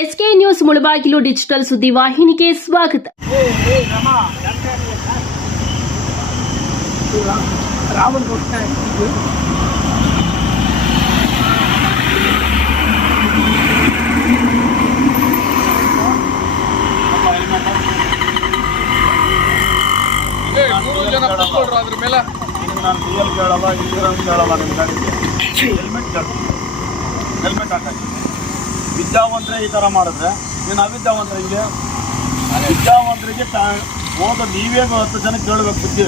SK news Mulbagal digital ಸುದ್ದಿವಾಹಿನಿಗೆ ಸ್ವಾಗತ. ಅದ್ರ ಮೇಲೆ ನಾನು ಡಿಎಲ್ ಕೇಳಲ್ಲ, ಇನ್ಶೂರೆನ್ಸ್ ಕೇಳಲ್ಲ. ನಿಮ್ಮ ಗಾಡಿಗೆ ಹೆಲ್ಮೆಟ್ ಹಾಕಿ. ವಿದ್ಯಾವಂತರೇ ಈ ಥರ ಮಾಡಿದ್ರೆ ನೀನು ಅವಿದ್ಯಾವಂತರ ಹಿಂಗೆ. ವಿದ್ಯಾವಂತರಿಗೆ ಹೋದ ನೀವೇ 10 ಜನಕ್ಕೆ ಕೇಳಬೇಕು ಬುದ್ಧಿ.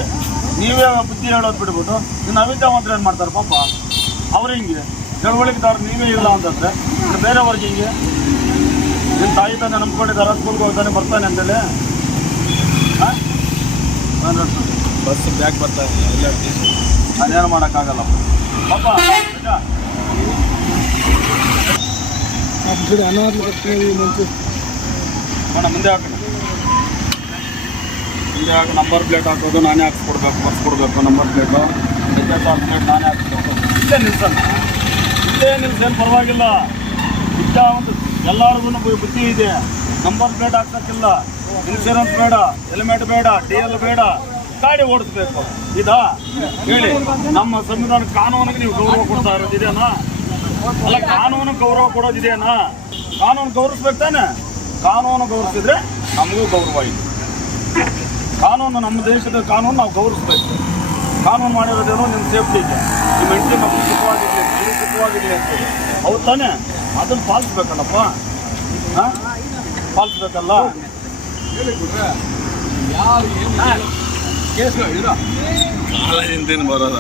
ನೀವೇ ಬುದ್ಧಿ ಹೇಳೋದು ಬಿಟ್ಬಿಟ್ಟು ನೀನು ಅವಿದ್ಯಾವಂತರು ಏನು ಮಾಡ್ತಾರೆ ಪಾಪ. ಅವ್ರು ಹಿಂಗೆ ತಿಳುವಳಿಕೆದವ್ರು ನೀವೇ ಇಲ್ಲ ಅಂತಂದರೆ ಬೇರೆಯವ್ರಿಗೆ ಹಿಂಗೆ. ನಿನ್ನ ತಾಯಿ ತಂದೆ ನಂಬ್ಕೊಂಡಿದ್ದಾರೆ, ಸ್ಕೂಲ್ಗೆ ಹೋಗ್ತಾನೆ ಬರ್ತಾನೆ ಅಂತೇಳಿ. ಹಾಂ, ಬಸ್ ಬ್ಯಾಗ್ ಬರ್ತಾನೆ ಎಲ್ಲ ಅದೇನು ಮಾಡೋಕ್ಕಾಗಲ್ಲ ಪಾಪ. ಮುಂದೆ ಹಾಕಿ ನಂಬರ್ ಪ್ಲೇಟ್ ಹಾಕೋದು ನಾನೇ ಹಾಕ್ಸ್ಕೊಡ್ಬೇಕು, ಬರ್ಸ್ಕೊಡ್ಬೇಕು. ನಂಬರ್ ಪ್ಲೇಟು HSR ಪ್ಲೇಟ್ ನಾನೇ ಹಾಕ್ಸ್ಬೇಕು. ಇಲ್ಲೇ ನಿಲ್ಸೋಣ, ಇಲ್ಲೇ ನಿಲ್ಸೇನು ಪರವಾಗಿಲ್ಲ. ವಿದ್ಯಾವಂತ ಎಲ್ಲರಿಗೂ ಬುದ್ಧಿ ಇದೆ. ನಂಬರ್ ಪ್ಲೇಟ್ ಹಾಕ್ಸೋಕ್ಕಿಲ್ಲ, ಇನ್ಶೂರೆನ್ಸ್ ಬೇಡ, ಹೆಲ್ಮೆಟ್ ಬೇಡ, DL ಬೇಡ, ಗಾಡಿ ಓಡಿಸ್ಬೇಕು. ಇದಾ ಹೇಳಿ? ನಮ್ಮ ಸಂವಿಧಾನ ಕಾನೂನಿಗೆ ನೀವು ಗೌರವ ಕೊಡ್ತಾ ಇರೋದು ಇದೇನಾ? ಅಲ್ಲ, ಕಾನೂನು ಗೌರವ ಕೊಡೋದಿದೆಯಾ? ಕಾನೂನು ಗೌರವಿಸ್ಬೇಕು ತಾನೆ. ಕಾನೂನು ಗೌರವಿಸಿದ್ರೆ ನಮಗೂ ಗೌರವ ಇದೆ. ಕಾನೂನು, ನಮ್ಮ ದೇಶದ ಕಾನೂನು ನಾವು ಗೌರವಿಸ್ಬೇಕು. ಕಾನೂನು ಮಾಡಿರೋದೇನೋ ನಿಮ್ಮ ಸೇಫ್ಟಿಗೆ, ನಿಮ್ಮ ಹೆಂಡತಿ ಮಕ್ಕಳು ಸುಖವಾಗಿರಲಿ, ನೀವು ಸುಖವಾಗಿರಲಿ ಅಂತೇಳಿ. ಹೌದು ತಾನೆ? ಅದನ್ನು ಪಾಲಿಸ್ಬೇಕಲ್ಲಪ್ಪ. ಹಾಂ, ಪಾಲಿಸ್ಬೇಕಲ್ಲ. ಯಾರು ಏನು ಕೇಸ್ ಇರೋ ಹಿಂದೇನು ಬರೋದ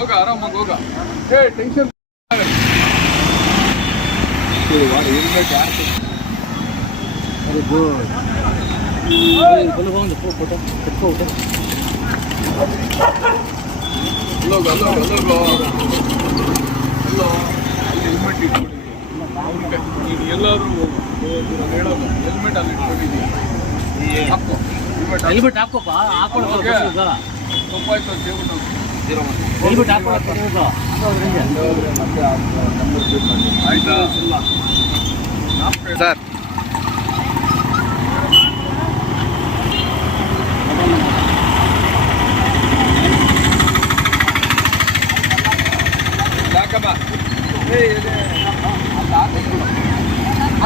ಹೋಗ ಆರಾಮಾಗಿ ಹೋಗ. ಟೆನ್ಷನ್ ಹೆಲ್ಮೆಟ್ ಇಟ್ಕೊಂಡಿದ್ದೀಯ, ಎಲ್ಲಾದ್ರೂ ಹೇಳೋದು ಹೆಲ್ಮೆಟ್ ಅಲ್ಲಿ ಇಟ್ಕೊಂಡಿದ್ದೀಯ, ಹಾಕೋ ಹೆಲ್ಮೆಟ್ ಹಾಕೋಪ್ಪ. ತಪ್ಪಾಯ್ತು ಅಂತ ಹೇಳ್ಬಿಟ್ಟು ಆಯ್ತಾ ಸರ್?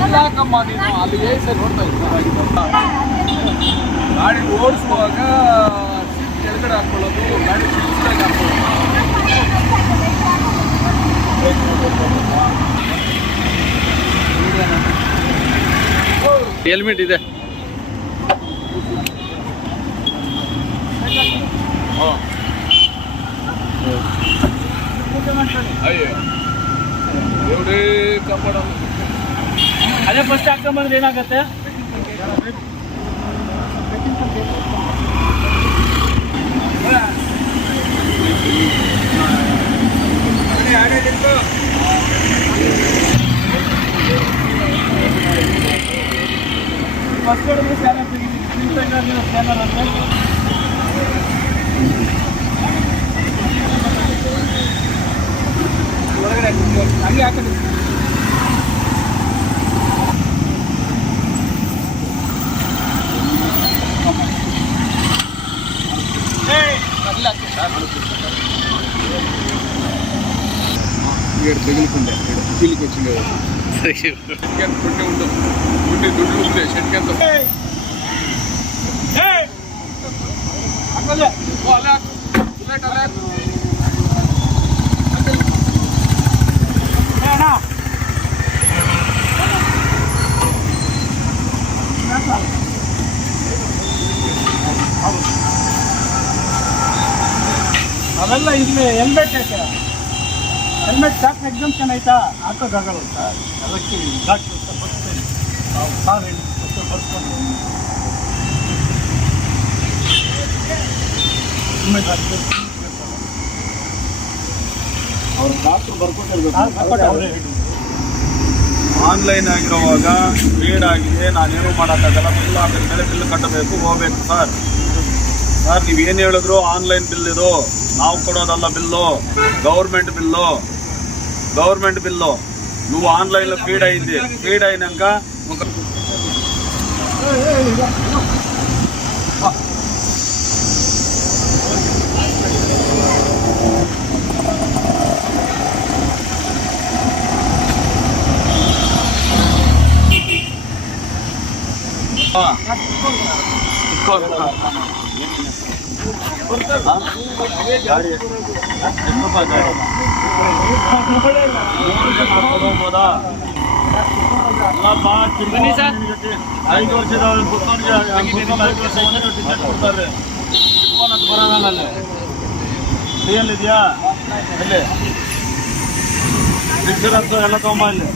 ಅಲ್ಲಾಕಮ್ಮ, ನೀನು ಅಲ್ಲಿ ಸರಿ ನೋಡ್ತಾ ಇದ್ದ ಗಾಡಿ ಓಡಿಸುವಾಗ ಸೀಟ್ ಕೆಳಗಡೆ ಹಾಕೊಳ್ಳೋದು, ಗಾಡಿ ಸೀಟ್ ಹಾಕೊಳ್ಳೋದು. ಹೆಲ್ಮೆಟ್ ಇದೆ. ಅಯ್ಯೋ ಎವಡೇ ಕಾಪಾಡ. ಅದೇ ಫಸ್ಟ್ ಹಾಕೊಂಬಂದ್ರೆ ಏನಾಗತ್ತೆ? ಫಸ್ಟ್ ಸ್ಕ್ಯಾನರ್ ತೆಗಿತೀನಿ, ಸ್ಕ್ಯಾನರ್ ಅಂತ ಹೊರಗಡೆ ಹಂಗೆ ಹಾಕೊಂಡಿದ್ದೀನಿ. తగిలికుండే ఫీల్కి వచ్చింది పుట్టి ఉంటుంది, పుట్టి దుడ్లు ఉంది షెట్కి ఎంత ಅವೆಲ್ಲ ಇಲ್ಲಿ ಹೆಲ್ಮೆಟ್ ಐತೆ, ಹೆಲ್ಮೆಟ್ ಡಾಕ್ಟರ್ ಎಕ್ಸಾಮ್ಷನ್ ಆಯ್ತಾ? ಹಾಕೋದಾಗಲ್ಲ ಸರ್, ಅದಕ್ಕೆ ಡಾಕ್ಟರ್ ಬರ್ತೀನಿ ನಾವು ಕಾರ್ ಬರ್ಕೊಂಡು ಅವ್ರು ಡಾಕ್ಟ್ರು ಬರ್ಕೊಟ್ಟಿರ್ಬೇಕು. ಆನ್ಲೈನ್ ಆಗಿರುವಾಗ ಪೇಡ್ ಆಗಿದೆ, ನಾನೇನು ಮಾಡೋಕ್ಕಾಗಲ್ಲ, ಬಿಲ್ ಆಗಿದ ಮೇಲೆ ಬಿಲ್ ಕಟ್ಟಬೇಕು, ಹೋಗ್ಬೇಕು ಸರ್. ಸರ್ ನೀವೇನು ಹೇಳಿದ್ರು ಆನ್ಲೈನ್ ಬಿಲ್ ಇದು, ನಾವು ಕೊಡೋದಲ್ಲ ಬಿಲ್ಲು, ಗೌರ್ಮೆಂಟ್ ಬಿಲ್ಲು. ನೀವು ಆನ್ಲೈನ್ ಫೀಡ್ అయినాక ಹೋಗ್ಬೋದಾ? 5 ವರ್ಷದ ಟಿಕೆಟ್ ಕೊಡ್ತಾರೆ. ಬರೋದಲ್ಲ ಇದೆಯಾ? ಎಲ್ಲಿ ಇನ್ಶೂರೆನ್ಸ್ ಎಲ್ಲ ತಗೊಂಬ ಇಲ್ಲಿ.